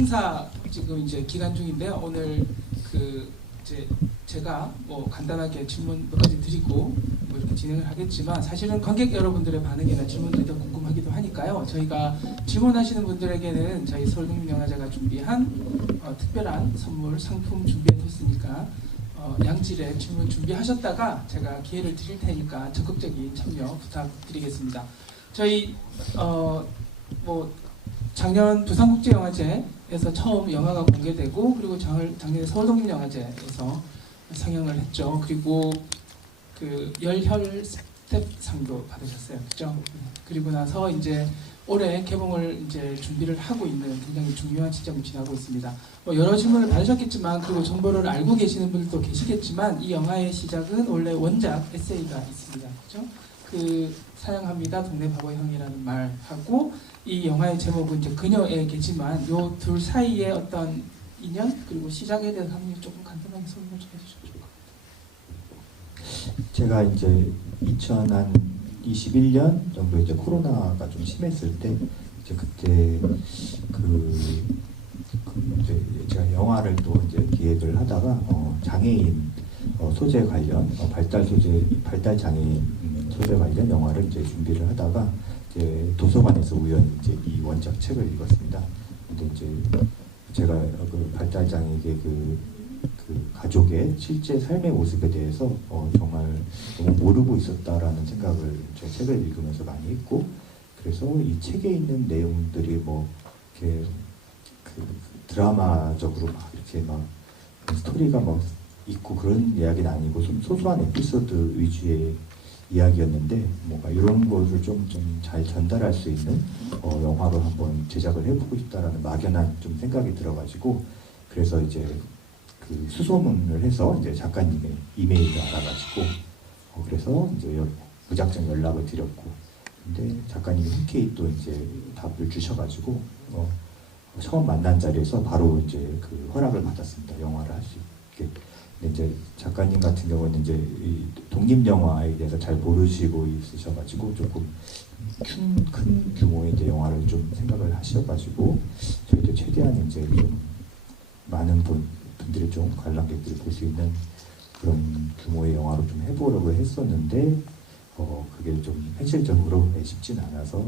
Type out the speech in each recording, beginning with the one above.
행사 지금 이제 기간 중인데요. 오늘 이제 제가 뭐 간단하게 질문 몇 가지 드리고 뭐 이렇게 진행을 하겠지만, 사실은 관객 여러분들의 반응이나 질문들이 더 궁금하기도 하니까요. 저희가 질문하시는 분들에게는 저희 서울국민영화제가 준비한 특별한 선물 상품 준비해뒀으니까 양질의 질문 준비하셨다가 제가 기회를 드릴 테니까 적극적인 참여 부탁드리겠습니다. 저희 뭐 작년 부산국제영화제에서 처음 영화가 공개되고, 그리고 작년에 서울독립영화제에서 상영을 했죠. 그리고 그 열혈 스텝상도 받으셨어요, 그죠? 그리고 나서 이제 올해 개봉을 이제 준비를 하고 있는 굉장히 중요한 시점을 지나고 있습니다. 뭐 여러 질문을 받으셨겠지만, 그리고 정보를 알고 계시는 분들도 계시겠지만, 이 영화의 시작은 원래 원작 에세이가 있습니다, 그죠? 그 사랑합니다 동네 바보 형이라는 말하고, 이 영화의 제목은 이제 그녀에게지만 요 둘 사이의 어떤 인연, 그리고 시작에 대해서 한번 조금 간단하게 설명을 좀 해주시면 좋을 것 같아요. 제가 이제 2021년 정도 이제 코로나가 좀 심했을 때, 이제 그때 이제 제가 영화를 또 이제 기획을 하다가 장애인 소재 관련 발달 장애인 소재 관련 영화를 이제 준비를 하다가 이제 도서관에서 우연히 이제 이 원작 책을 읽었습니다. 근데 이제 제가 그 발달 장애의 그 가족의 실제 삶의 모습에 대해서 정말 너무 모르고 있었다라는 생각을 제 책을 읽으면서 많이 했고, 그래서 이 책에 있는 내용들이 뭐 이렇게 그 드라마적으로 막 이렇게 막 스토리가 막 있고 그런 이야기는 아니고 좀 소소한 에피소드 위주의 이야기였는데, 뭔가 이런 것을 좀 잘 전달할 수 있는 영화로 한번 제작을 해보고 싶다라는 막연한 좀 생각이 들어가지고, 그래서 이제 그 수소문을 해서 이제 작가님의 이메일을 알아가지고 그래서 이제 무작정 연락을 드렸고, 근데 작가님이 흔쾌히 또 이제 답을 주셔가지고 처음 만난 자리에서 바로 이제 그 허락을 받았습니다. 영화를 할 수 있게. 근데 이제 작가님 같은 경우는 이제 이 독립 영화에 대해서 잘 모르시고 있으셔가지고 조금 큰 규모의 이제 영화를 좀 생각을 하셔가지고, 저희도 최대한 이제 좀 많은 분들이 좀 관람객들이 볼 수 있는 그런 규모의 영화로 좀 해보려고 했었는데, 그게 좀 현실적으로 쉽진 않아서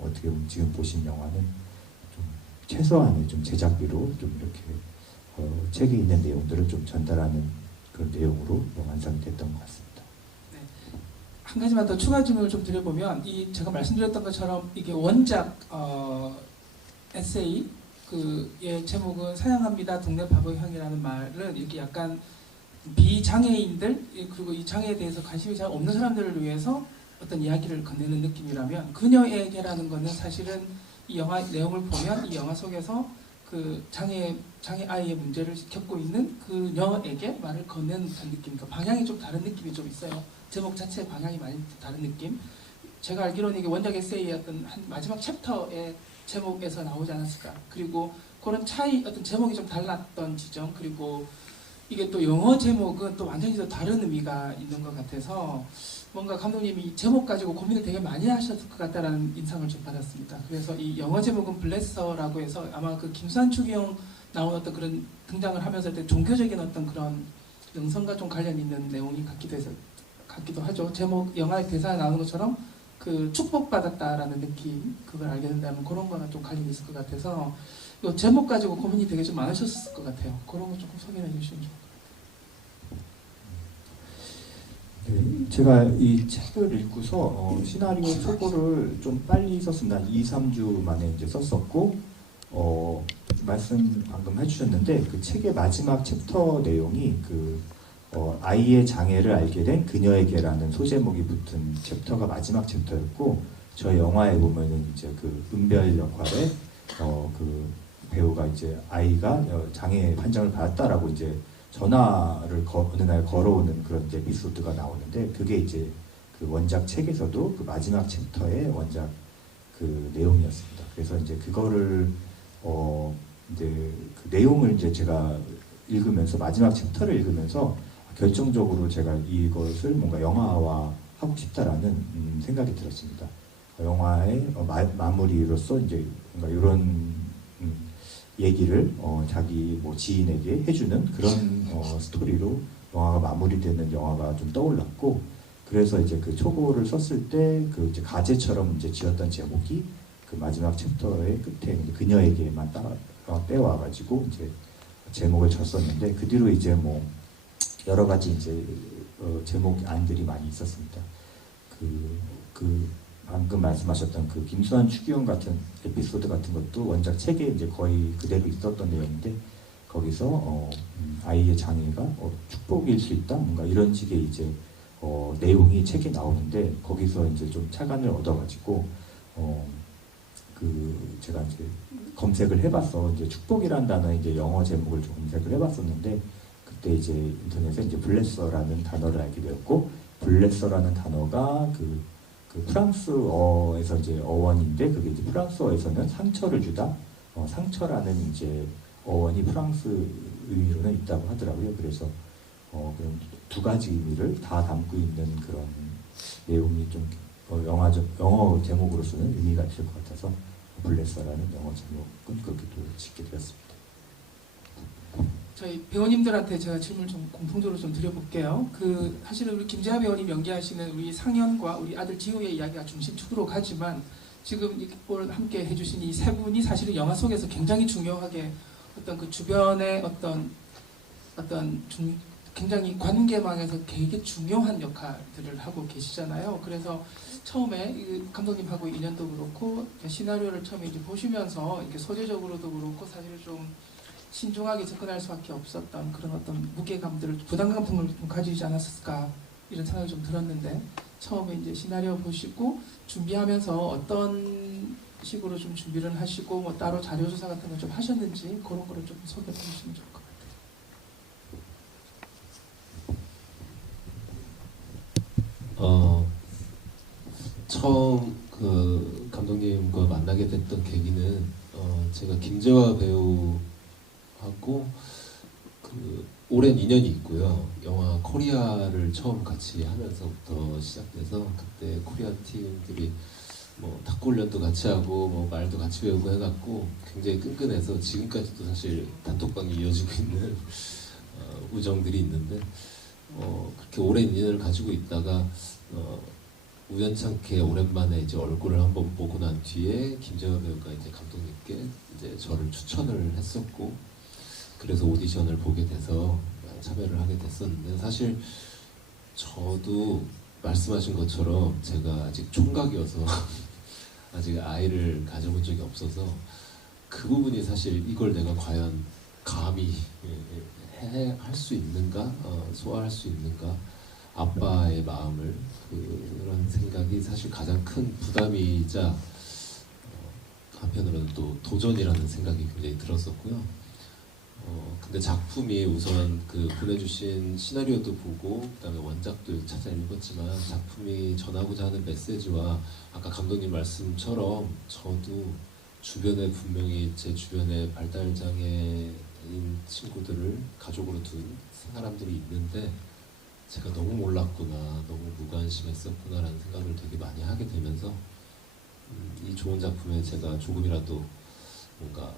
어떻게 보면 지금 보신 영화는 좀 최소한의 좀 제작비로 좀 이렇게 책에 있는 내용들을 좀 전달하는 그런 내용으로 완성이 됐던 것 같습니다. 네. 한 가지만 더 추가 질문을 좀 드려보면, 제가 말씀드렸던 것처럼 이게 원작 에세이 의 제목은 사랑합니다 동네 바보 형이라는 말은 이렇게 약간 비장애인들, 그리고 이 장애에 대해서 관심이 잘 없는 사람들을 위해서 어떤 이야기를 건네는 느낌이라면, 그녀에게라는 거는 사실은 이 영화 내용을 보면 이 영화 속에서 그 장애 아이의 문제를 겪고 있는 그녀에게 말을 건네는 듯한 느낌, 그 방향이 좀 다른 느낌이 좀 있어요. 제목 자체의 방향이 많이 다른 느낌. 제가 알기로는 이게 원작 에세이의 어떤 한 마지막 챕터의 제목에서 나오지 않았을까. 그리고 그런 차이, 어떤 제목이 좀 달랐던 지점, 그리고 이게 또 영어 제목은 또 완전히 또 다른 의미가 있는 것 같아서 뭔가 감독님이 제목 가지고 고민을 되게 많이 하셨을 것 같다라는 인상을 좀 받았습니다. 그래서 이 영어 제목은 블레서라고 해서 아마 그 김수환 형 나온 어떤 그런 등장을 하면서 어떤 종교적인 어떤 그런 영성과 좀 관련 있는 내용이 같기도 하죠. 제목, 영화의 대사에 나오는 것처럼 그 축복받았다라는 느낌, 그걸 알게 된다면 그런 거랑 좀 관련이 있을 것 같아서 이 제목 가지고 고민이 되게 좀 많으셨을 것 같아요. 그런 거 조금 소개해 주시면 좋을 것 같아요. 네, 제가 이 책을 읽고서 시나리오 초고를 좀 빨리 썼습니다. 2-3주 만에 이제 썼었고, 말씀 방금 해주셨는데 그 책의 마지막 챕터 내용이 아이의 장애를 알게 된 그녀에게라는 소제목이 붙은 챕터가 마지막 챕터였고, 저희 영화에 보면은 이제 그 은별 역할에 그 배우가 이제 아이가 장애 판정을 받았다라고 이제 전화를 어느 날 걸어오는 그런 이제 에피소드가 나오는데, 그게 이제 그 원작 책에서도 그 마지막 챕터의 원작 그 내용이었습니다. 그래서 이제 그거를 이제 그 내용을 이제 제가 읽으면서 마지막 챕터를 읽으면서 결정적으로 제가 이것을 뭔가 영화화 하고 싶다라는 생각이 들었습니다. 영화의 마무리로서 이제 뭔가 이런 얘기를 자기 뭐 지인에게 해주는 그런 스토리로 영화가 마무리되는 영화가 좀 떠올랐고, 그래서 이제 그 초고를 썼을 때 그 이제 가제처럼 이제 지었던 제목이 그 마지막 챕터의 끝에 이제 그녀에게만 떼와가지고 이제 제목을 졌었는데, 그 뒤로 이제 뭐 여러 가지 이제 제목 안들이 많이 있었습니다. 그 방금 말씀하셨던 그 김수환 추기경 같은 에피소드 같은 것도 원작 책에 이제 거의 그대로 있었던 내용인데, 거기서 아이의 장애가 축복일 수 있다, 뭔가 이런 식의 이제 내용이 책에 나오는데, 거기서 이제 좀 착안을 얻어가지고 제가 이제 검색을 해봤어. 이제 축복이란 단어 이제 영어 제목을 좀 검색을 해봤었는데, 그때 이제 인터넷에 이제 블레서라는 단어를 알게 되었고, 블레서라는 단어가 그 프랑스어에서 이제 어원인데, 그게 이제 프랑스어에서는 상처를 주다, 상처라는 이제 어원이 프랑스 의미로는 있다고 하더라고요. 그래서 그런 두 가지 의미를 다 담고 있는 그런 내용이 좀 영어 제목으로서는 의미가 있을 것 같아서 블레서라는 영어 제목은 그렇게 또 짓게 되었습니다. 저희 배우님들한테 제가 질문 좀 공통적으로 좀 드려볼게요. 사실은 우리 김재하 배우님 연기하시는 우리 상현과 우리 아들 지우의 이야기가 중심축으로 가지만, 지금 오늘 함께 해주신 이 세 분이 사실은 영화 속에서 굉장히 중요하게 어떤 그 주변의 굉장히 관계망에서 되게 중요한 역할들을 하고 계시잖아요. 그래서 처음에 감독님하고 인연도 그렇고 시나리오를 처음에 이제 보시면서 이렇게 소재적으로도 그렇고 사실 좀 신중하게 접근할 수밖에 없었던 그런 어떤 무게감들을, 부담감 같은 걸 좀 가지지 않았을까 이런 생각이 좀 들었는데, 처음에 이제 시나리오 보시고 준비하면서 어떤 식으로 좀 준비를 하시고 뭐 따로 자료 조사 같은 걸 좀 하셨는지 그런 거를 좀 소개해 주시면 좋을 것 같아요. 처음 그 감독님과 만나게 됐던 계기는 제가 김재화 배우하고 그 오랜 인연이 있고요. 영화 코리아를 처음 같이 하면서부터 시작돼서, 그때 코리아 팀들이 뭐 탁구 훈련도 같이 하고 뭐 말도 같이 배우고 해갖고 굉장히 끈끈해서 지금까지도 사실 단톡방이 이어지고 있는 우정들이 있는데, 그렇게 오랜 인연을 가지고 있다가 우연찮게 오랜만에 이제 얼굴을 한번 보고 난 뒤에 김재화 배우가 이제 감독님께 이제 저를 추천을 했었고, 그래서 오디션을 보게 돼서 참여를 하게 됐었는데, 사실 저도 말씀하신 것처럼 제가 아직 총각이어서 아직 아이를 가져본 적이 없어서 그 부분이 사실 이걸 내가 과연 감히 할 수 있는가, 소화할 수 있는가, 아빠의 마음을, 그런 생각이 사실 가장 큰 부담이자 한편으로는 또 도전이라는 생각이 굉장히 들었었고요. 근데 작품이 우선 그 보내주신 시나리오도 보고 그다음에 원작도 찾아 읽었지만, 작품이 전하고자 하는 메시지와 아까 감독님 말씀처럼 저도 주변에 분명히 제 주변에 발달장애인 친구들을 가족으로 둔 사람들이 있는데 제가 너무 몰랐구나, 너무 무관심했었구나라는 생각을 되게 많이 하게 되면서 이 좋은 작품에 제가 조금이라도 뭔가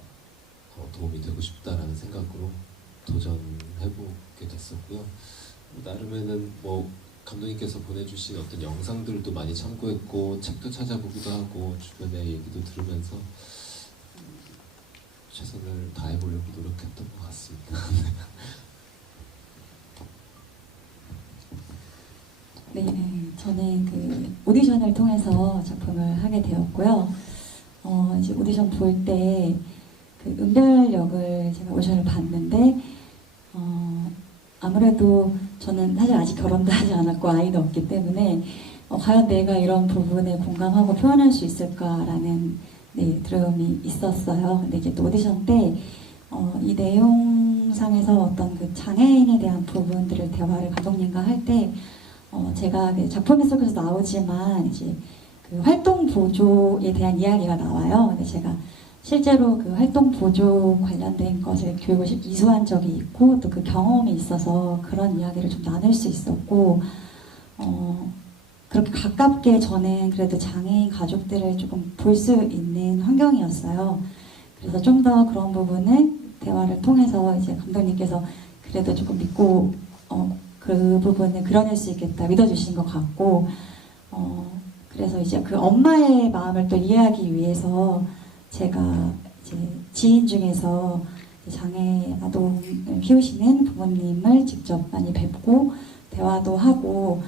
도움이 되고 싶다라는 생각으로 도전해보게 됐었고요. 나름에는 뭐 감독님께서 보내주신 어떤 영상들도 많이 참고했고, 책도 찾아보기도 하고, 주변의 얘기도 들으면서 최선을 다해보려고 노력했던 것 같습니다. 네, 저는 그 오디션을 통해서 작품을 하게 되었고요. 이제 오디션 볼 때 그 은별 역을 제가 오디션을 봤는데, 아무래도 저는 사실 아직 결혼도 하지 않았고 아이도 없기 때문에 과연 내가 이런 부분에 공감하고 표현할 수 있을까라는 두려움이 있었어요. 근데 이제 또 오디션 때 이 내용상에서 어떤 그 장애인에 대한 부분들을 대화를 감독님과 할 때 제가 작품 속에서 나오지만 이제 그 활동 보조에 대한 이야기가 나와요. 근데 제가 실제로 그 활동 보조 관련된 것을 교육을 이수한 적이 있고 또 그 경험이 있어서 그런 이야기를 좀 나눌 수 있었고, 그렇게 가깝게 저는 그래도 장애인 가족들을 조금 볼 수 있는 환경이었어요. 그래서 좀 더 그런 부분을 대화를 통해서 이제 감독님께서 그래도 조금 믿고 그 부분을 그려낼 수 있겠다 믿어주신 것 같고 그래서 이제 그 엄마의 마음을 또 이해하기 위해서 제가 이제 지인 중에서 장애 아동을 키우시는 부모님을 직접 많이 뵙고 대화도 하고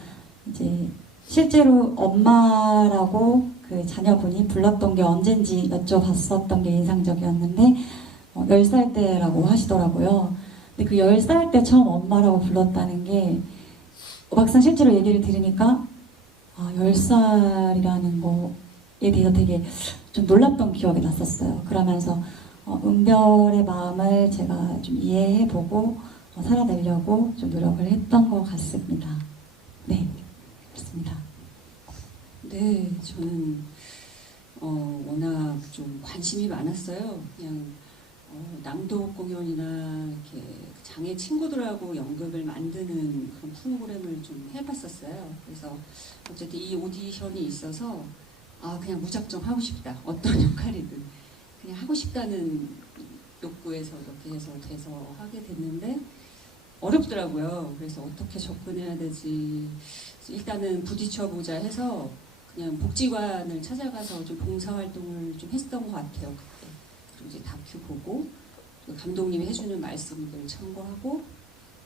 이제 실제로 엄마라고 그 자녀분이 불렀던 게 언젠지 여쭤봤었던 게 인상적이었는데 10살 때라고 하시더라고요. 근데 그 10살 때 처음 엄마라고 불렀다는 게 막상 실제로 얘기를 들으니까 10살이라는 거에 대해서 되게 좀 놀랐던 기억이 났었어요. 그러면서 은별의 마음을 제가 좀 이해해보고 살아내려고 좀 노력을 했던 것 같습니다. 네, 그렇습니다. 네, 저는 워낙 좀 관심이 많았어요. 그냥 낭독 공연이나 이렇게 장애 친구들하고 연극을 만드는 그런 프로그램을 좀 해봤었어요. 그래서 어쨌든 이 오디션이 있어서 그냥 무작정 하고 싶다. 어떤 역할이든 그냥 하고 싶다는 욕구에서 이렇게 해서 돼서 하게 됐는데 어렵더라고요. 그래서 어떻게 접근해야 되지? 일단은 부딪혀보자 해서 그냥 복지관을 찾아가서 좀 봉사활동을 좀 했던 것 같아요. 그때. 그리고 이제 다큐 보고 감독님이 해주는 말씀들 참고하고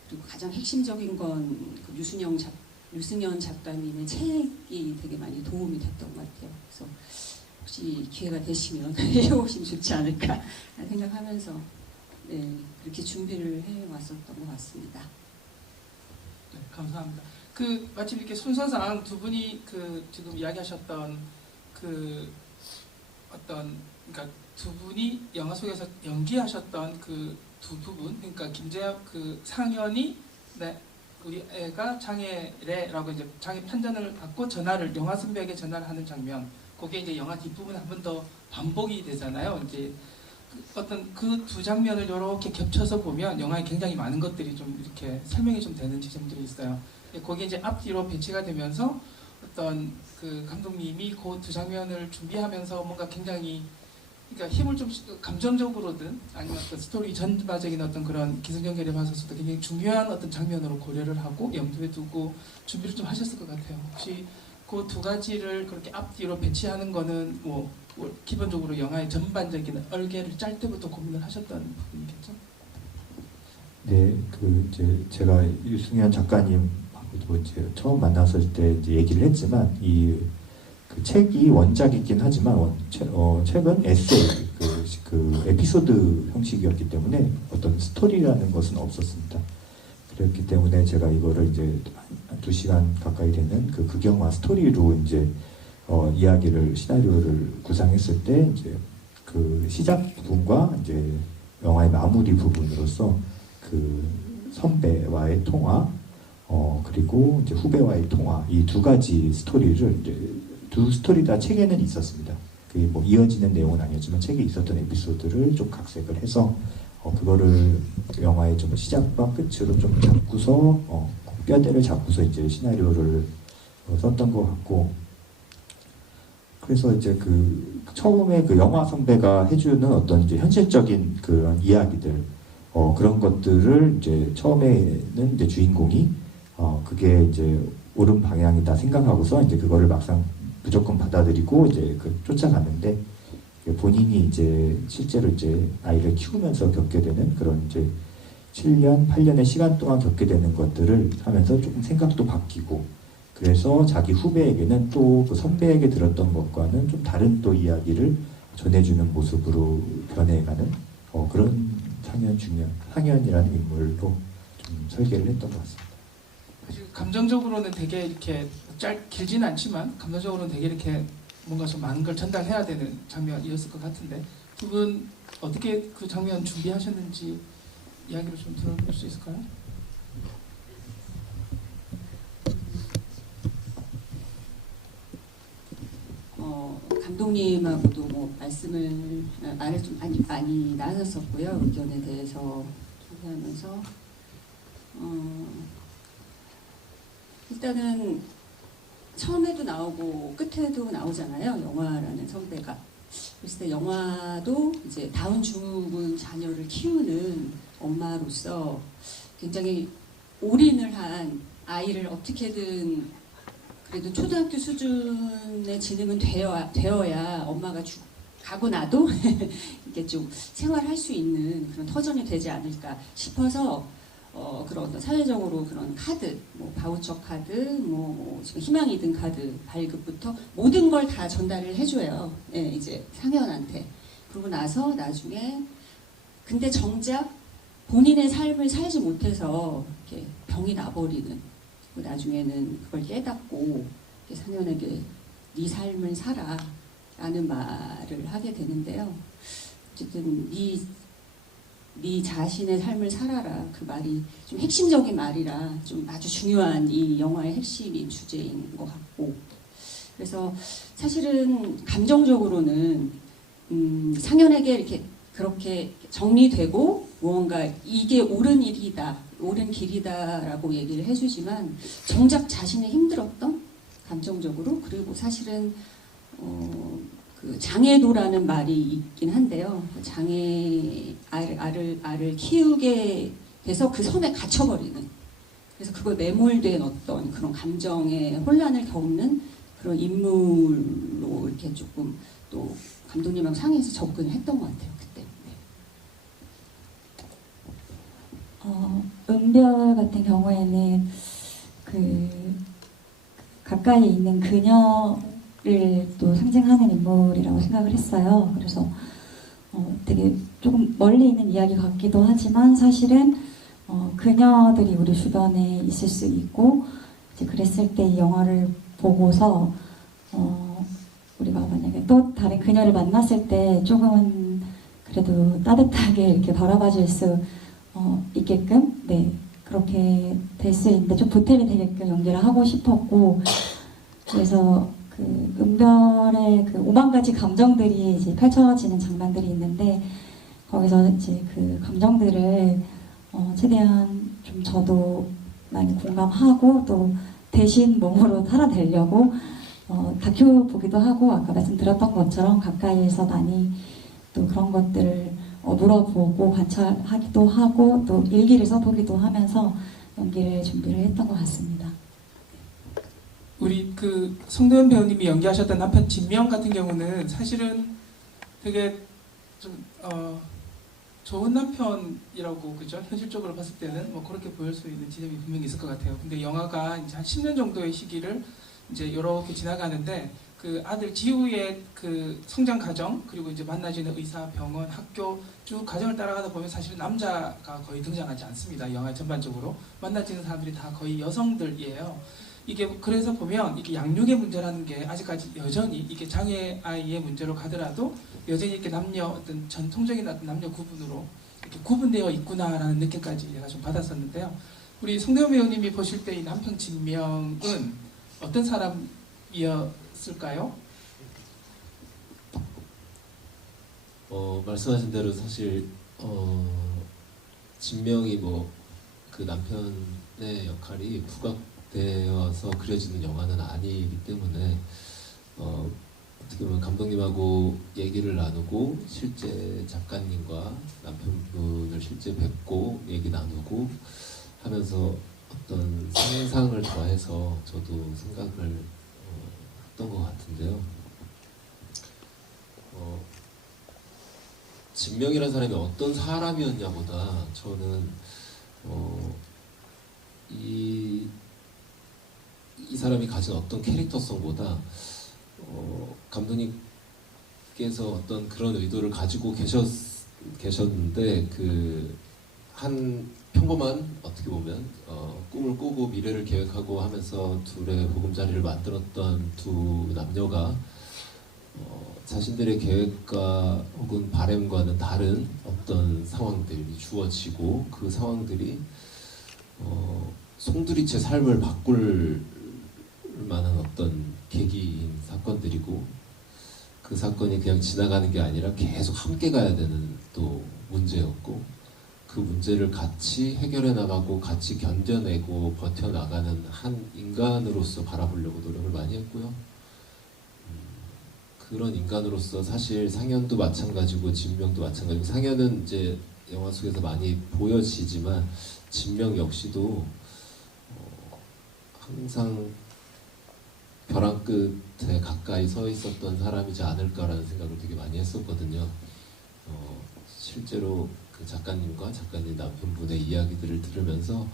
그리고 가장 핵심적인 건 그 유승연 작가님의 책이 되게 많이 도움이 됐던 것 같아요. 그래서 혹시 기회가 되시면 해오시면 좋지 않을까 생각하면서 네, 그렇게 준비를 해왔었던 것 같습니다. 네, 감사합니다. 마침 이렇게 순서상 두 분이 지금 이야기하셨던 그러니까 두 분이 영화 속에서 연기하셨던 그 두 부분, 그러니까 김재혁 상현이 우리 애가 장애래라고 이제 장애 판정을 받고 영화 선배에게 전화를 하는 장면, 그게 이제 영화 뒷부분에 한 번 더 반복이 되잖아요. 이제 어떤 그 두 장면을 이렇게 겹쳐서 보면 영화에 굉장히 많은 것들이 좀 이렇게 설명이 좀 되는 지점들이 있어요. 거기에 이제 앞뒤로 배치가 되면서 어떤 그 감독님이 그 두 장면을 준비하면서 뭔가 굉장히 그러니까 힘을 좀 감정적으로든 아니면 어떤 스토리 전반적인 어떤 그런 기승전결에 봐서도 굉장히 중요한 어떤 장면으로 고려를 하고 염두에 두고 준비를 좀 하셨을 것 같아요. 혹시 그 두 가지를 그렇게 앞뒤로 배치하는 거는 기본적으로 영화의 전반적인 얼개를 짤 때부터 고민을 하셨던 부분이겠죠? 네, 이제 제가 유승현 작가님하고도 이제 처음 만났을 때 이제 얘기를 했지만 그 책이 원작이긴 하지만 책은 에세이 그 에피소드 형식이었기 때문에 어떤 스토리라는 것은 없었습니다. 그렇기 때문에 제가 이거를 이제 2시간 가까이 되는 그 극영화 스토리로 이제 시나리오를 구상했을 때 이제 그 시작 부분과 이제 영화의 마무리 부분으로서 그 선배와의 통화 그리고 이제 후배와의 통화 이 두 가지 스토리를 이제 두 스토리 다 책에는 있었습니다. 그게 이어지는 내용은 아니었지만 책에 있었던 에피소드를 좀 각색을 해서 그거를 영화의 좀 시작과 끝으로 좀 잡고서 뼈대를 잡고서 이제 시나리오를 썼던 것 같고 그래서 이제 처음에 영화 선배가 해주는 어떤 이제 현실적인 그런 이야기들 그런 것들을 이제 처음에는 이제 주인공이 그게 이제 옳은 방향이다 생각하고서 이제 그거를 막상 무조건 받아들이고 이제 쫓아갔는데 본인이 이제 실제로 이제 아이를 키우면서 겪게 되는 그런 이제 7년, 8년의 시간 동안 겪게 되는 것들을 하면서 조금 생각도 바뀌고 그래서 자기 후배에게는 또 그 선배에게 들었던 것과는 좀 다른 또 이야기를 전해주는 모습으로 변해가는 그런 상현이라는 인물로 좀 설계를 했던 것 같습니다. 감정적으로는 되게 이렇게 길지는 않지만 감정적으로는 되게 이렇게 뭔가 좀 많은 걸 전달해야 되는 장면이었을 것 같은데 두 분 어떻게 그 장면 준비하셨는지 이야기를 좀 들어볼 수 있을까요? 감독님하고도 말씀을 좀 많이 나눴었고요. 의견에 대해서 소개하면서 일단은 처음에도 나오고 끝에도 나오잖아요. 영화라는 선배가. 그랬을 때 영화도 이제 다운 증후군 자녀를 키우는 엄마로서 굉장히 올인을 한 아이를 어떻게든 그래도 초등학교 수준의 지능은 되어야 엄마가 가고 나도 이렇게 좀 생활할 수 있는 그런 터전이 되지 않을까 싶어서 그런 어떤 사회적으로 그런 카드, 뭐 바우처 카드, 뭐 지금 희망이 든 카드 발급부터 모든 걸 다 전달을 해줘요. 예, 이제 상현한테. 그러고 나서 나중에 근데 정작 본인의 삶을 살지 못해서 이렇게 병이 나버리는. 나중에는 그걸 깨닫고 상현에게 네 삶을 살아 라는 말을 하게 되는데요. 어쨌든 네 자신의 삶을 살아라 그 말이 좀 핵심적인 말이라 좀 아주 중요한 이 영화의 핵심인 주제인 것 같고 그래서 사실은 감정적으로는 상현에게 이렇게 그렇게 정리되고 무언가 이게 옳은 일이다 옳은 길이다라고 얘기를 해주지만 정작 자신이 힘들었던 감정적으로 그리고 사실은 그 장애도라는 말이 있긴 한데요. 장애 알을 키우게 돼서 그 섬에 갇혀버리는 그래서 그걸 매몰된 어떤 그런 감정의 혼란을 겪는 그런 인물로 이렇게 조금 또 감독님하고 상의해서 접근을 했던 것 같아요. 그때. 네. 은별 같은 경우에는 그 가까이 있는 그녀를 또 상징하는 인물이라고 생각을 했어요. 그래서 되게 조금 멀리 있는 이야기 같기도 하지만 사실은 그녀들이 우리 주변에 있을 수 있고 이제 그랬을 때 이 영화를 보고서 우리가 만약에 또 다른 그녀를 만났을 때 조금은 그래도 따뜻하게 이렇게 바라봐줄 수 있게끔 네 그렇게 될 수 있는데 좀 보탬이 되게끔 연기를 하고 싶었고 그래서 그 은별의 그 5만 가지 감정들이 이제 펼쳐지는 장면들이 있는데 거기서 이제 그 감정들을 최대한 좀 저도 많이 공감하고 또 대신 몸으로 살아내려고 다큐 보기도 하고 아까 말씀드렸던 것처럼 가까이에서 많이 또 그런 것들을 물어보고 관찰하기도 하고 또 일기를 써보기도 하면서 연기를 준비를 했던 것 같습니다. 우리 그 송도연 배우님이 연기하셨던 남편 진명 같은 경우는 사실은 되게 좀 좋은 남편이라고 그죠? 현실적으로 봤을 때는 뭐 그렇게 보일 수 있는 지점이 분명히 있을 것 같아요. 근데 영화가 이제 한 10년 정도의 시기를 이제 이렇게 지나가는데 그 아들 지우의 그 성장 과정 그리고 이제 만나지는 의사, 병원, 학교 쭉 과정을 따라가다 보면 사실 남자가 거의 등장하지 않습니다. 영화 전반적으로 만나지는 사람들이 다 거의 여성들이에요. 이게 그래서 보면 이게 양육의 문제라는 게 아직까지 여전히 이게 장애 아이의 문제로 가더라도 여전히 이렇게 남녀 어떤 전통적인 어떤 남녀 구분으로 이렇게 구분되어 있구나라는 느낌까지 제가 좀 받았었는데요. 우리 송대호 배우님이 보실 때 이 남편 진명은 어떤 사람이었을까요? 말씀하신 대로 사실 진명이 뭐 그 남편의 역할이 부각되어서 그려지는 영화는 아니기 때문에 어떻게 보면 감독님하고 얘기를 나누고 실제 작가님과 남편분을 실제 뵙고 얘기 나누고 하면서 어떤 상상을 더해서 저도 생각을 했던 것 같은데요. 진명이라는 사람이 어떤 사람이었냐보다 저는 이 사람이 가진 어떤 캐릭터성보다 감독님께서 어떤 그런 의도를 가지고 계셨는데 그 한 평범한 어떻게 보면 꿈을 꾸고 미래를 계획하고 하면서 둘의 보금자리를 만들었던 두 남녀가 자신들의 계획과 혹은 바람과는 다른 어떤 상황들이 주어지고 그 상황들이 송두리째 삶을 바꿀 만한 어떤 계기인 사건들이고 그 사건이 그냥 지나가는 게 아니라 계속 함께 가야 되는 또 문제였고 그 문제를 같이 해결해 나가고 같이 견뎌내고 버텨나가는 한 인간으로서 바라보려고 노력을 많이 했고요. 그런 인간으로서 사실 상현도 마찬가지고 진명도 마찬가지고 상현은 이제 영화 속에서 많이 보여지지만 진명 역시도 항상 벼랑 끝에 가까이 서 있었던 사람이지 않을까라는 생각을 되게 많이 했었거든요. 실제로 그 작가님과 작가님 남편분의 이야기들을 들으면서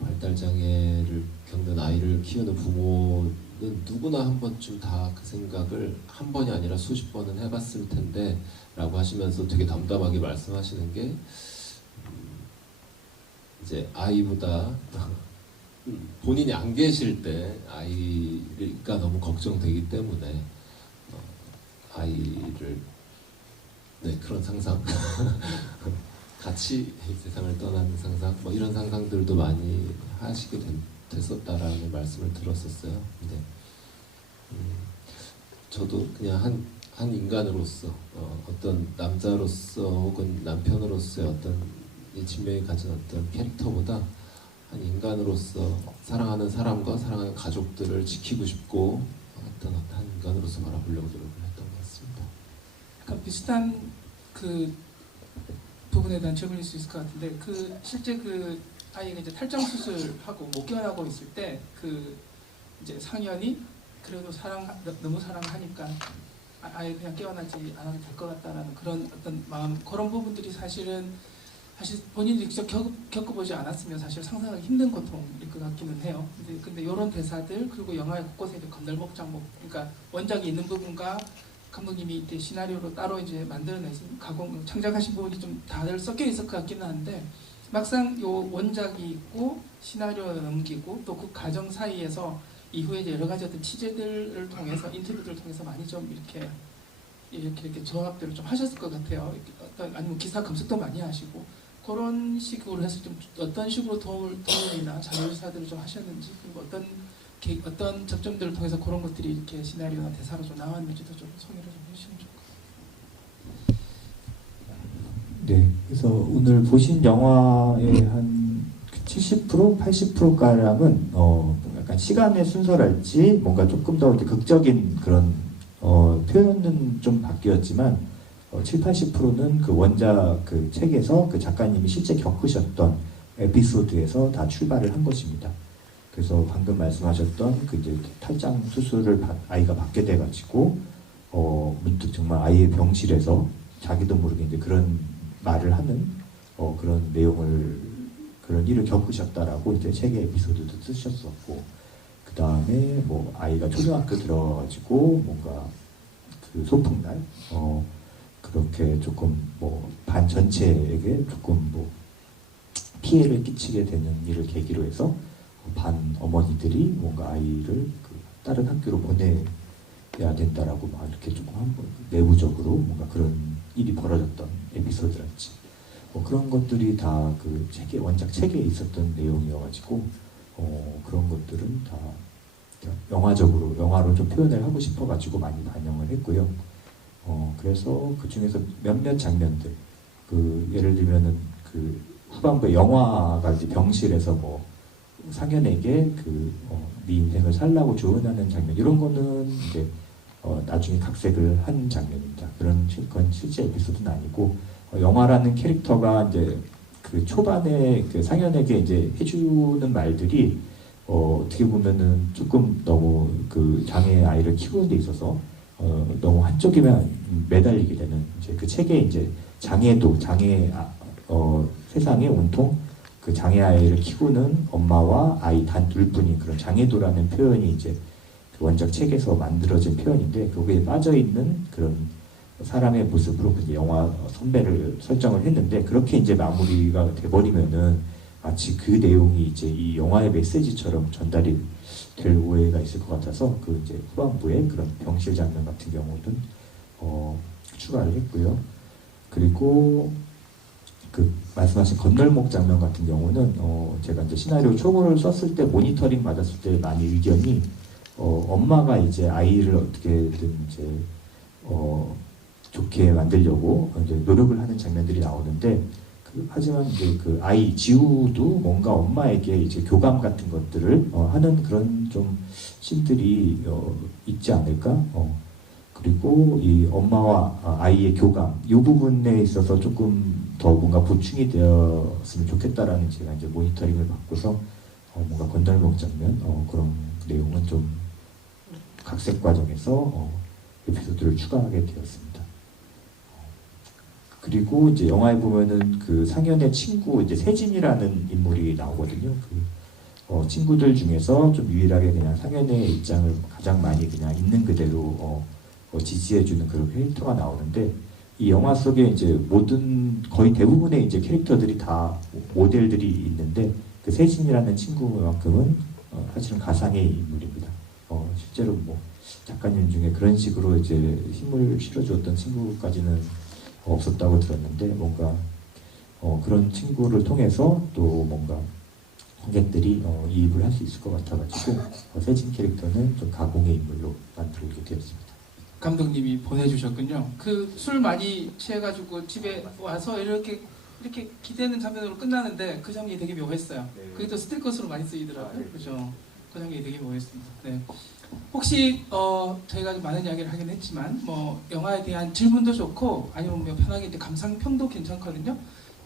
발달장애를 겪는 아이를 키우는 부모는 누구나 한 번쯤 다 그 생각을 한 번이 아니라 수십 번은 해봤을 텐데 라고 하시면서 되게 담담하게 말씀하시는 게 이제 아이보다 본인이 안 계실 때 아이가 너무 걱정되기 때문에 아이를 그런 상상 같이 세상을 떠나는 상상 뭐 이런 상상들도 많이 하시게 됐었다라는 말씀을 들었었어요. 근데 저도 그냥 한 인간으로서 어떤 남자로서 혹은 남편으로서의 어떤 이 진명이 가진 어떤 캐릭터보다 한 인간으로서 사랑하는 사람과 사랑하는 가족들을 지키고 싶고 어떤 한 인간으로서 바라보려고 노력을 했던 것 같습니다. 약간 비슷한 그 부분에 대한 질문일 수 있을 것 같은데 실제 그 아이가 이제 탈장 수술하고 못 깨어나고 있을 때 그 이제 상현이 그래도 너무 사랑하니까 아예 그냥 깨어나지 않아도 될 것 같다라는 그런 어떤 마음 그런 부분들이 사실 본인이 직접 겪어보지 않았으면 사실 상상하기 힘든 고통일 것 같기는 해요. 근데 이런 대사들 그리고 영화의 곳곳에 건널목 장목 그러니까 원작이 있는 부분과 감독님이 이때 시나리오로 따로 이제 만들어내신 창작하신 부분이 좀 다들 섞여 있을 것 같기는 한데 막상 요 원작이 있고 시나리오에 넘기고 또 그 과정 사이에서 이후에 이제 여러 가지 어떤 취재들을 통해서 인터뷰들을 통해서 많이 좀 이렇게 조합들을 좀 하셨을 것 같아요. 아니면 기사 검색도 많이 하시고 그런 식으로 해서 좀 어떤 식으로 도움이나 자료조사들을 좀 하셨는지 그리고 어떤 접점들을 통해서 그런 것들이 이렇게 시나리오나 대사로 좀 나왔는지도 좀 소개를 좀 해주시면 좋을 것 같아요. 네, 그래서 오늘 보신 영화의 한 70%, 80%가량은 약간 시간의 순서랄지 뭔가 조금 더 극적인 그런 표현은 좀 바뀌었지만 7, 80%는 그 원작 그 책에서 그 작가님이 실제 겪으셨던 에피소드에서 다 출발을 한 것입니다. 그래서 방금 말씀하셨던 그 이제 탈장 수술을 아이가 받게 돼가지고 문득 정말 아이의 병실에서 자기도 모르게 이제 그런 말을 하는 그런 내용을 그런 일을 겪으셨다라고 이제 책의 에피소드도 쓰셨었고 그 다음에 뭐 아이가 초등학교 들어가지고 뭔가 그 소풍날 그렇게 조금 뭐 반 전체에게 조금 뭐 피해를 끼치게 되는 일을 계기로 해서 반 어머니들이 뭔가 아이를 그 다른 학교로 보내야 된다라고 막 이렇게 조금 한번 내부적으로 뭔가 그런 일이 벌어졌던 에피소드랄지 뭐 그런 것들이 다 그 원작 책에 있었던 내용이어가지고 그런 것들은 다 영화로 좀 표현을 하고 싶어가지고 많이 반영을 했고요. 그래서 그 중에서 몇몇 장면들 예를 들면은 그 후반부에 영화가 이제 병실에서 뭐 상현에게 네 인생을 살라고 조언하는 장면 이런 거는 이제 나중에 각색을 한 장면입니다. 그건 실제 에피소드는 아니고 영화라는 캐릭터가 이제 그 초반에 그 상현에게 이제 해주는 말들이 어떻게 보면은 조금 너무 그 장애 아이를 키우는 데 있어서 너무 한쪽에만 매달리게 되는 이제 그 책에 이제 세상에 온통 그 장애 아이를 키우는 엄마와 아이 단 둘뿐인 그런 장애도라는 표현이 이제 그 원작 책에서 만들어진 표현인데 거기에 빠져 있는 그런 사람의 모습으로 이제 영화 선배를 설정을 했는데 그렇게 이제 마무리가 돼버리면은 마치 그 내용이 이제 이 영화의 메시지처럼 전달이 될 오해가 있을 것 같아서 그 이제 후반부에 그런 병실 장면 같은 경우는 추가를 했고요. 그리고 그 말씀하신 건널목 장면 같은 경우는 제가 이제 시나리오 초고를 썼을 때 모니터링 받았을 때 많이 의견이 엄마가 이제 아이를 어떻게든 이제 좋게 만들려고 이제 노력을 하는 장면들이 나오는데 하지만 이제 그 아이 지우도 뭔가 엄마에게 이제 교감 같은 것들을 하는 그런 좀 씬들이 있지 않을까? 그리고 이 엄마와 아이의 교감 이 부분에 있어서 조금 더 뭔가 보충이 되었으면 좋겠다라는 제가 이제 모니터링을 받고서 뭔가 건달목 장면 그런 내용은 좀 각색 과정에서 에피소드를 추가하게 되었습니다. 그리고 이제 영화에 보면은 그 상현의 친구 이제 세진이라는 인물이 나오거든요. 그 친구들 중에서 좀 유일하게 그냥 상현의 입장을 가장 많이 그냥 있는 그대로 지지해주는 그런 캐릭터가 나오는데 이 영화 속에 이제 모든 거의 대부분의 이제 캐릭터들이 다 모델들이 있는데 그 세진이라는 친구만큼은 사실은 가상의 인물입니다. 실제로 뭐 작가님 중에 그런 식으로 이제 힘을 실어주었던 친구까지는 없었다고 들었는데 뭔가 그런 친구를 통해서 또 뭔가 관객들이 이입을 할 수 있을 것 같아가지고 세진 캐릭터는 좀 가공의 인물로 만들게 되었습니다. 감독님이 보내주셨군요. 그 술 많이 취해가지고 집에 와서 이렇게 기대는 장면으로 끝나는데 그 장면이 되게 묘했어요. 네. 그게 또 스틸컷으로 많이 쓰이더라고요. 네. 그죠? 그 장면이 되게 묘했습니다. 네. 혹시 저희가 좀 많은 이야기를 하긴 했지만 뭐 영화에 대한 질문도 좋고 아니면 뭐 편하게 이제 감상평도 괜찮거든요.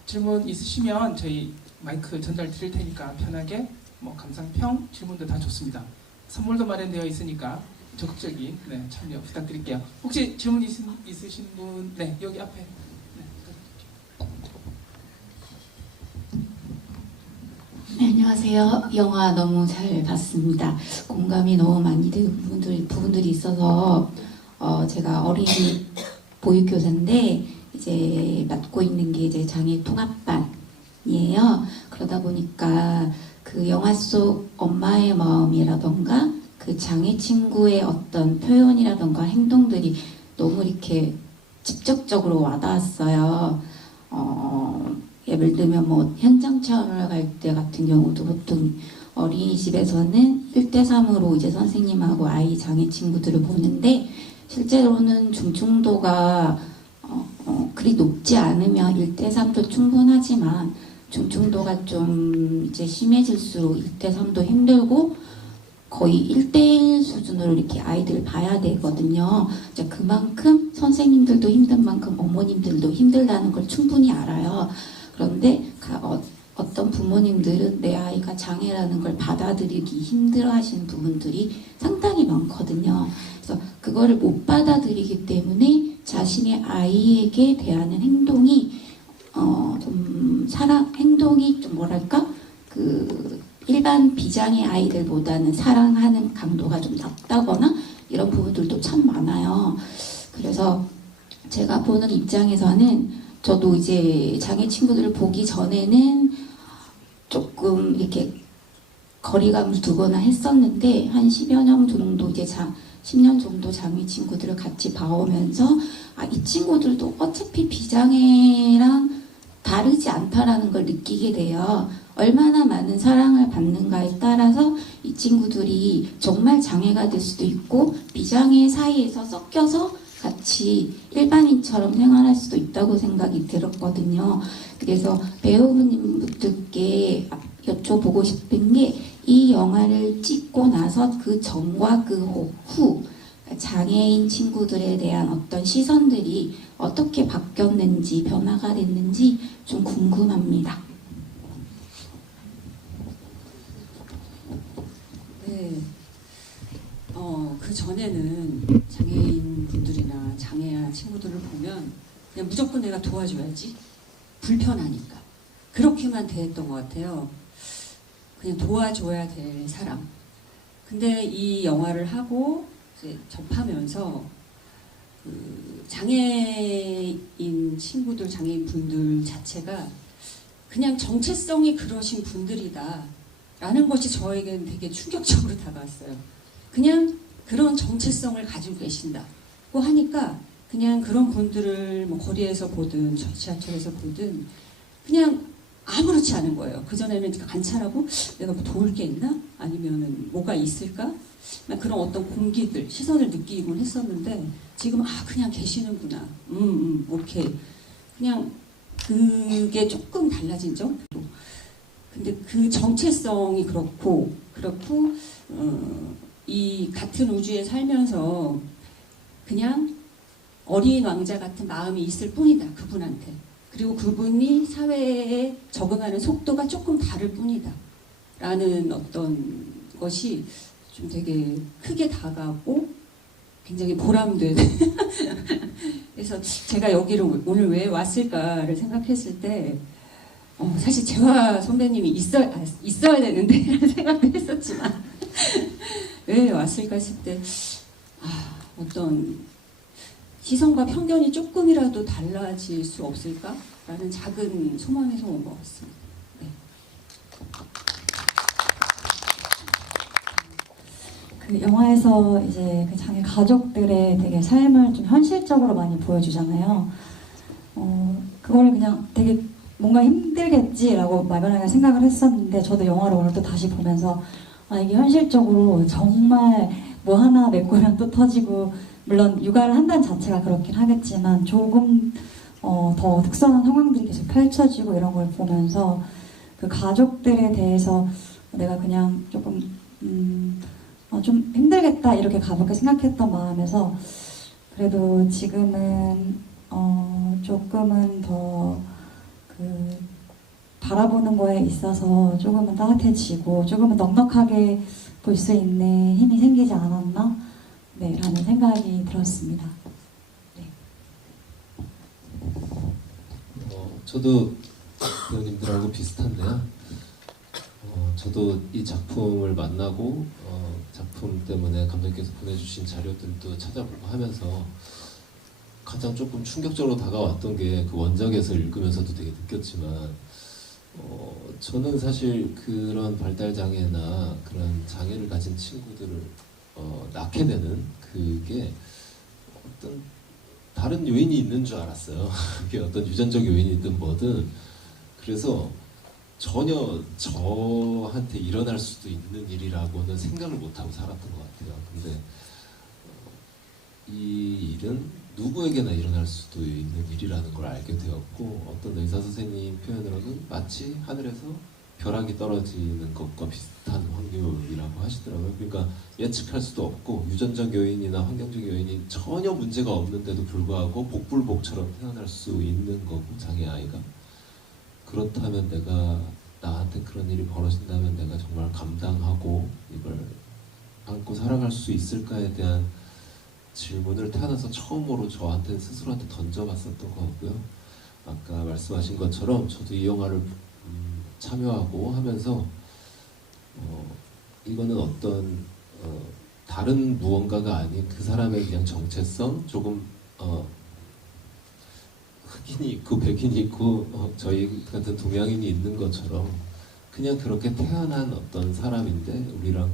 질문 있으시면 저희 마이크 전달 드릴 테니까 편하게 뭐 감상평 질문도 다 좋습니다. 선물도 마련되어 있으니까 적극적인 참여 부탁드릴게요. 혹시 질문 있으신 분? 네, 여기 앞에. 네. 네, 안녕하세요. 영화 너무 잘 봤습니다. 공감이 너무 많이 되는 부분들이 있어서 제가 어린이 보육교사인데 이제 맡고 있는 게 이제 장애 통합반이에요. 그러다 보니까 그 영화 속 엄마의 마음이라던가 그 장애 친구의 어떤 표현이라던가 행동들이 너무 이렇게 직접적으로 와닿았어요. 예를 들면 뭐 현장 체험을 갈 때 같은 경우도 보통 어린이집에서는 1대3으로 이제 선생님하고 아이 장애 친구들을 보는데 실제로는 중증도가 그리 높지 않으면 1대3도 충분하지만 중증도가 좀 이제 심해질수록 1대3도 힘들고 거의 1대1 수준으로 이렇게 아이들을 봐야 되거든요. 이제 그만큼 선생님들도 힘든 만큼 어머님들도 힘들다는 걸 충분히 알아요. 그런데 어떤 부모님들은 내 아이가 장애라는 걸 받아들이기 힘들어 하시는 부분들이 상당히 많거든요. 그래서 그거를 못 받아들이기 때문에 자신의 아이에게 대하는 행동이 행동이 좀 뭐랄까 일반 비장애 아이들보다는 사랑하는 강도가 좀 낮다거나 이런 부분들도 참 많아요. 그래서 제가 보는 입장에서는 저도 이제 장애 친구들을 보기 전에는 조금 이렇게 거리감을 두거나 했었는데 한 10여 년 정도 이제 10년 정도 장애 친구들을 같이 봐오면서 이 친구들도 어차피 비장애랑 다르지 않다라는 걸 느끼게 돼요. 얼마나 많은 사랑을 받는가에 따라서 이 친구들이 정말 장애가 될 수도 있고 비장애 사이에서 섞여서 같이 일반인처럼 생활할 수도 있다고 생각이 들었거든요. 그래서 배우분들께 여쭤보고 싶은 게 이 영화를 찍고 나서 그 전과 그 후 장애인 친구들에 대한 어떤 시선들이 어떻게 바뀌었는지 변화가 됐는지 좀 궁금합니다. 네. 그 전에는 장애인 분들이나 장애한 친구들을 보면 그냥 무조건 내가 도와줘야지. 불편하니까. 그렇게만 대했던 것 같아요. 그냥 도와줘야 될 사람. 근데 이 영화를 하고 이제 접하면서 장애인 친구들, 장애인 분들 자체가 그냥 정체성이 그러신 분들이다. 라는 것이 저에게는 되게 충격적으로 다가왔어요. 그냥 그런 정체성을 가지고 계신다고 하니까 그냥 그런 분들을 뭐 거리에서 보든 지하철에서 보든 그냥 아무렇지 않은 거예요. 그전에는 관찰하고 내가 뭐 도울 게 있나? 아니면은 뭐가 있을까? 그런 어떤 공기들, 시선을 느끼곤 했었는데 지금 그냥 계시는구나. 오케이. 그냥 그게 조금 달라진 점? 근데 그 정체성이 그렇고 이 같은 우주에 살면서 그냥 어린 왕자 같은 마음이 있을 뿐이다. 그분한테. 그리고 그분이 사회에 적응하는 속도가 조금 다를 뿐이다. 라는 어떤 것이 좀 되게 크게 다가오고 굉장히 보람된. 그래서 제가 여기를 오늘 왜 왔을까를 생각했을 때 사실 재화 선배님이 있어야 되는데 라는 생각도 했었지만 왜 왔을까 했을 때 어떤 시선과 편견이 조금이라도 달라질 수 없을까라는 작은 소망에서 온 것 같습니다. 네. 그 영화에서 이제 그 장애 가족들의 되게 삶을 좀 현실적으로 많이 보여주잖아요. 그걸 그냥 되게 뭔가 힘들겠지라고 막연하게 생각을 했었는데 저도 영화를 오늘 또 다시 보면서 이게 현실적으로 정말 뭐 하나 메꾸면 또 터지고 물론 육아를 한다는 자체가 그렇긴 하겠지만 조금 더 특수한 상황들이 계속 펼쳐지고 이런 걸 보면서 그 가족들에 대해서 내가 그냥 조금 좀 힘들겠다 이렇게 가볍게 생각했던 마음에서 그래도 지금은 조금은 더 그 바라보는 거에 있어서 조금은 따뜻해지고 조금은 넉넉하게 볼 수 있는 힘이 생기지 않았나? 네, 라는 생각이 들었습니다. 네. 저도 배우님들하고 비슷한데요. 저도 이 작품을 만나고 작품 때문에 감독님께서 보내주신 자료들도 찾아보고 하면서 가장 조금 충격적으로 다가왔던 게 그 원작에서 읽으면서도 되게 느꼈지만 저는 사실 그런 발달 장애나 그런 장애를 가진 친구들을 낳게 되는 그게 어떤 다른 요인이 있는 줄 알았어요. 그게 어떤 유전적 요인이든 뭐든. 그래서 전혀 저한테 일어날 수도 있는 일이라고는 생각을 못하고 살았던 것 같아요. 근데 이 일은 누구에게나 일어날 수도 있는 일이라는 걸 알게 되었고 어떤 의사 선생님 표현으로는 마치 하늘에서 벼락이 떨어지는 것과 비슷한 확률이라고 하시더라고요. 그러니까 예측할 수도 없고 유전적 요인이나 환경적 요인이 전혀 문제가 없는데도 불구하고 복불복처럼 태어날 수 있는 거고 장애 아이가 그렇다면 나한테 그런 일이 벌어진다면 내가 정말 감당하고 이걸 안고 살아갈 수 있을까에 대한 질문을 태어나서 처음으로 저한테 스스로한테 던져봤었던 것 같고요. 아까 말씀하신 것처럼 저도 이 영화를 참여하고 하면서 이거는 어떤 다른 무언가가 아닌 그 사람의 그냥 정체성 조금 흑인이 있고 백인이 있고 저희 같은 동양인이 있는 것처럼 그냥 그렇게 태어난 어떤 사람인데 우리랑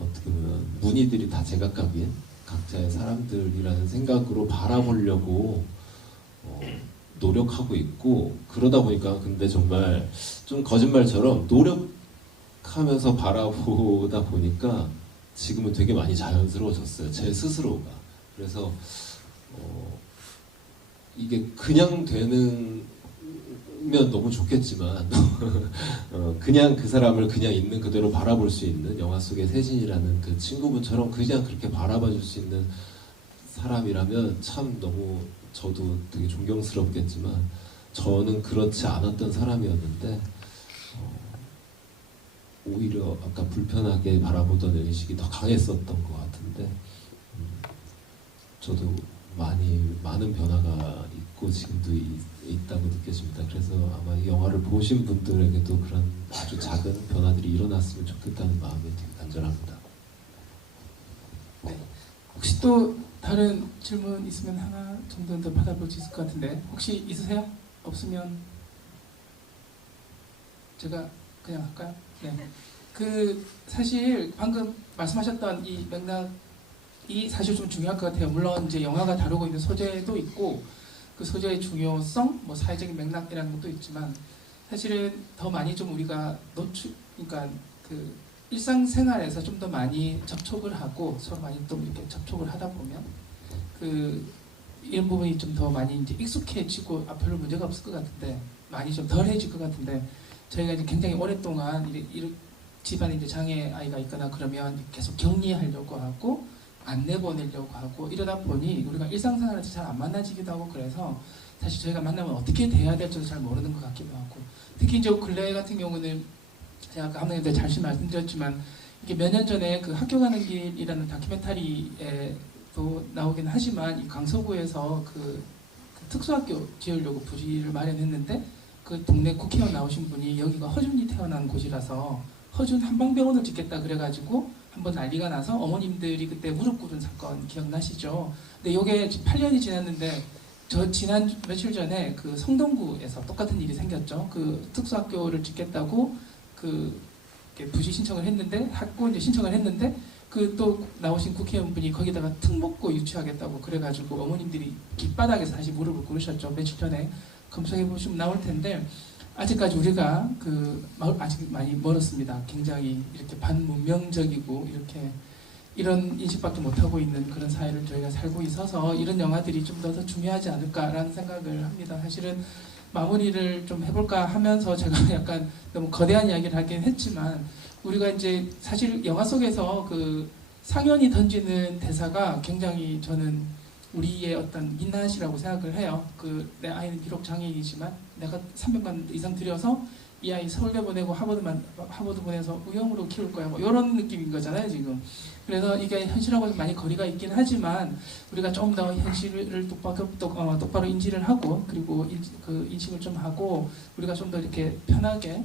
어떻게 보면 무늬들이 다 제각각인 각자의 사람들이라는 생각으로 바라보려고 노력하고 있고 그러다 보니까 근데 정말 좀 거짓말처럼 노력하면서 바라보다 보니까 지금은 되게 많이 자연스러워졌어요. 제 스스로가. 그래서 이게 그냥 되면 너무 좋겠지만 그냥 그 사람을 그냥 있는 그대로 바라볼 수 있는 영화 속의 세진이라는 그 친구분처럼 그냥 그렇게 바라봐 줄 수 있는 사람이라면 참 너무 저도 되게 존경스럽겠지만 저는 그렇지 않았던 사람이었는데 오히려 아까 불편하게 바라보던 의식이 더 강했었던 것 같은데 저도 많은 변화가 있고 지금도 있다고 느껴집니다. 그래서 아마 이 영화를 보신 분들에게도 그런 아주 작은 변화들이 일어났으면 좋겠다는 마음이 되게 간절합니다. 네. 혹시 또 다른 질문 있으면 하나 정도는 더 받아볼 수 있을 것 같은데 혹시 있으세요? 없으면 제가 그냥 할까요? 네. 그 사실 방금 말씀하셨던 이 맥락이 사실 좀 중요할 것 같아요. 물론 이제 영화가 다루고 있는 소재도 있고 그 소재의 중요성, 뭐 사회적인 맥락이라는 것도 있지만 사실은 더 많이 좀 우리가 그러니까 그 일상생활에서 좀 더 많이 접촉을 하고 서로 많이 또 이렇게 접촉을 하다 보면 그 이런 부분이 좀 더 많이 이제 익숙해지고 별로 문제가 없을 것 같은데 많이 좀 덜해질 것 같은데 저희가 이제 굉장히 오랫동안 집안에 이제 장애 아이가 있거나 그러면 계속 격리하려고 하고 안 내보내려고 하고 이러다 보니 우리가 일상생활에서 잘 안 만나지기도 하고 그래서 사실 저희가 만나면 어떻게 대해야 될지도 잘 모르는 것 같기도 하고 특히 이제 근래 같은 경우는 제가 아까 감독님들 잘 말씀드렸지만 이게 몇 년 전에 그 학교 가는 길이라는 다큐멘터리에도 나오긴 하지만 이 강서구에서 그 특수학교 지으려고 부지를 마련했는데 그 동네 국회의원 나오신 분이 여기가 허준이 태어난 곳이라서 허준 한방병원을 짓겠다 그래가지고 한번 난리가 나서 어머님들이 그때 무릎 꿇은 사건 기억나시죠? 근데 이게 8년이 지났는데 저 지난 며칠 전에 그 성동구에서 똑같은 일이 생겼죠. 그 특수학교를 짓겠다고 그 부지 신청을 했는데 학고 이제 신청을 했는데 그 또 나오신 국회의원분이 거기다가 특목고 유치하겠다고 그래가지고 어머님들이 길바닥에서 다시 무릎을 꿇으셨죠. 며칠 전에 검색해 보시면 나올 텐데 아직까지 우리가 그 아직 많이 멀었습니다. 굉장히 이렇게 반문명적이고 이렇게 이런 인식밖에 못하고 있는 그런 사회를 저희가 살고 있어서 이런 영화들이 좀 더 중요하지 않을까라는 생각을 합니다. 사실은 마무리를 좀 해볼까 하면서 제가 약간 너무 거대한 이야기를 하긴 했지만 우리가 이제 사실 영화 속에서 그 상현이 던지는 대사가 굉장히 저는 우리의 어떤 민낯이라고 생각을 해요. 그 내 아이는 비록 장애인이지만 내가 300만 이상 들여서 이 아이 서울대 보내고 하버드 보내서 의형으로 키울 거야. 뭐 이런 느낌인 거잖아요 지금. 그래서 이게 현실하고 많이 거리가 있긴 하지만 우리가 좀 더 현실을 똑바로 인지를 하고 그리고 그 인식을 좀 하고 우리가 좀 더 이렇게 편하게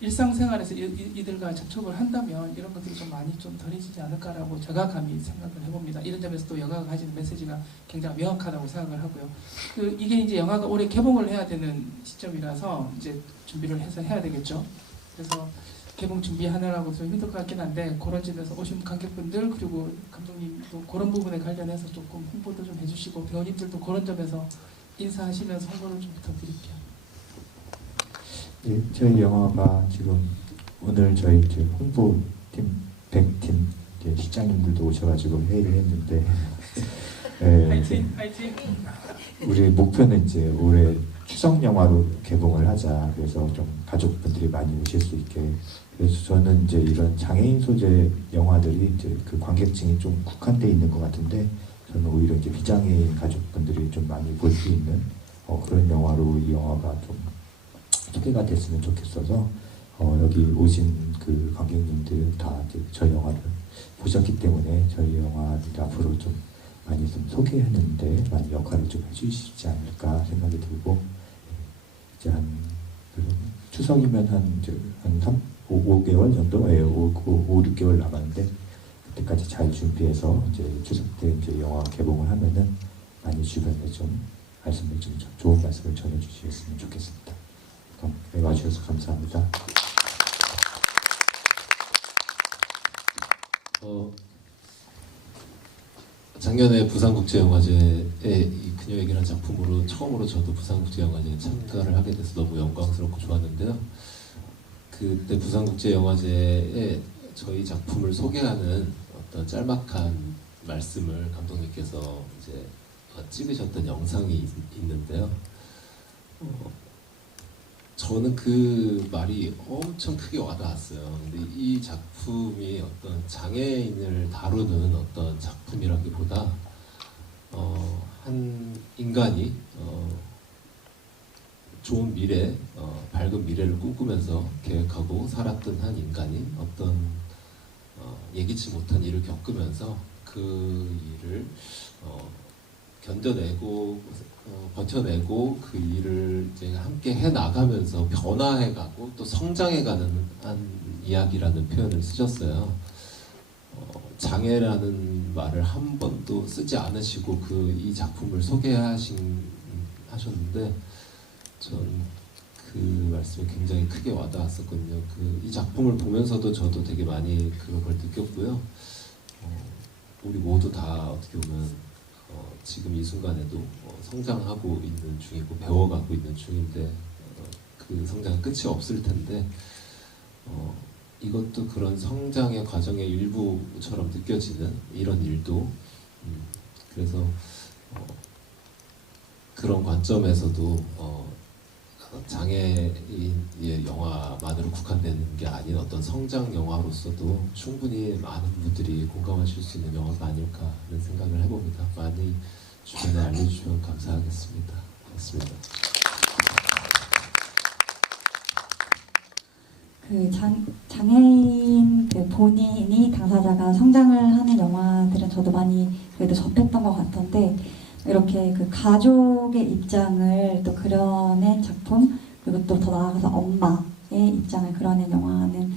일상생활에서 이들과 접촉을 한다면 이런 것들이 좀 많이 좀 덜해지지 않을까라고 제가 감히 생각을 해봅니다. 이런 점에서 또 영화가 가지는 메시지가 굉장히 명확하다고 생각을 하고요. 이게 이제 영화가 올해 개봉을 해야 되는 시점이라서 이제 준비를 해서 해야 되겠죠. 그래서 개봉 준비하느라고 좀 힘들 것 같긴 한데 그런 점에서 오신 관객분들 그리고 감독님도 그런 부분에 관련해서 조금 홍보도 좀 해주시고 배우님들도 그런 점에서 인사하시면서 홍보를 좀 부탁드릴게요. 예, 저희 영화가 지금 오늘 저희 이제 홍보팀 100팀 실장님들도 오셔가지고 회의를 했는데 파이팅! 파이팅! 우리 목표는 이제 올해 추석 영화로 개봉을 하자. 그래서 좀 가족분들이 많이 오실 수 있게. 그래서 저는 이제 이런 장애인 소재 영화들이 이제 그 관객층이 좀 국한돼 있는 것 같은데 저는 오히려 이제 비장애인 가족분들이 좀 많이 볼 수 있는 그런 영화로 이 영화가 좀 소개가 됐으면 좋겠어서 여기 오신 그 관객님들 다 이제 저희 영화를 보셨기 때문에 저희 영화를 앞으로 좀 많이 좀 소개하는데 많이 역할을 좀 해주시지 않을까 생각이 들고 이제 한 추석이면 한 5개월 정도, 5, 6개월 남았는데 그때까지 잘 준비해서 이제 추석 때 이제 영화 개봉을 하면은 많이 주변에 좀 말씀을 좀 좋은 말씀을 전해주시겠으면 좋겠습니다. 그럼 와주셔서 감사합니다. 작년에 부산국제영화제에 이 그녀에게라는 작품으로 처음으로 저도 부산국제영화제에 참가를 하게 돼서 너무 영광스럽고 좋았는데요. 그때 부산국제영화제에 저희 작품을 소개하는 어떤 짤막한 말씀을 감독님께서 이제 찍으셨던 영상이 있는데요. 저는 그 말이 엄청 크게 와닿았어요. 근데 이 작품이 어떤 장애인을 다루는 어떤 작품이라기보다 한 인간이 좋은 미래, 밝은 미래를 꿈꾸면서 계획하고 살았던 한 인간이 어떤 예기치 못한 일을 겪으면서 그 일을 견뎌내고 버텨내고 그 일을 이제 함께 해 나가면서 변화해가고 또 성장해가는 한 이야기라는 표현을 쓰셨어요. 장애라는 말을 한 번도 쓰지 않으시고 이 작품을 하셨는데 전 그 말씀이 굉장히 크게 와닿았었거든요. 이 작품을 보면서도 저도 되게 많이 그걸 느꼈고요. 우리 모두 다 어떻게 보면 지금 이 순간에도 성장하고 있는 중이고 배워가고 있는 중인데 그 성장은 끝이 없을 텐데 이것도 그런 성장의 과정의 일부처럼 느껴지는 이런 일도 그래서 그런 관점에서도 장애인의 영화만으로 국한되는 게 아닌 어떤 성장 영화로서도 충분히 많은 분들이 공감하실 수 있는 영화가 아닐까 하는 생각을 해봅니다. 많이 주변에 알려주시면 감사하겠습니다. 고맙습니다. 그 장애인 그 본인이 당사자가 성장을 하는 영화들은 저도 많이 그래도 접했던 것 같던데 이렇게 그 가족의 입장을 또 그려낸 작품 그리고 또 더 나아가서 엄마의 입장을 그려낸 영화는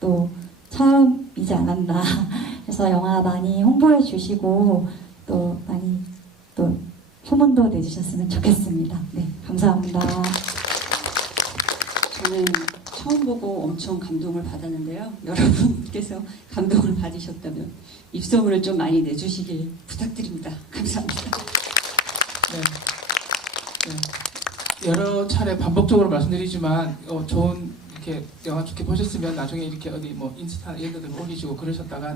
또 처음이지 않았나 그래서 영화 많이 홍보해 주시고 또 많이 또 소문도 내주셨으면 좋겠습니다. 네, 감사합니다. 저는 처음 보고 엄청 감동을 받았는데요. 여러분께서 감동을 받으셨다면 입소문을 좀 많이 내주시길 부탁드립니다. 감사합니다. 네. 여러 차례 반복적으로 말씀드리지만 좋은 이렇게 영화 좋게 보셨으면 나중에 이렇게 어디 뭐 인스타 이런 데도 올리시고 그러셨다가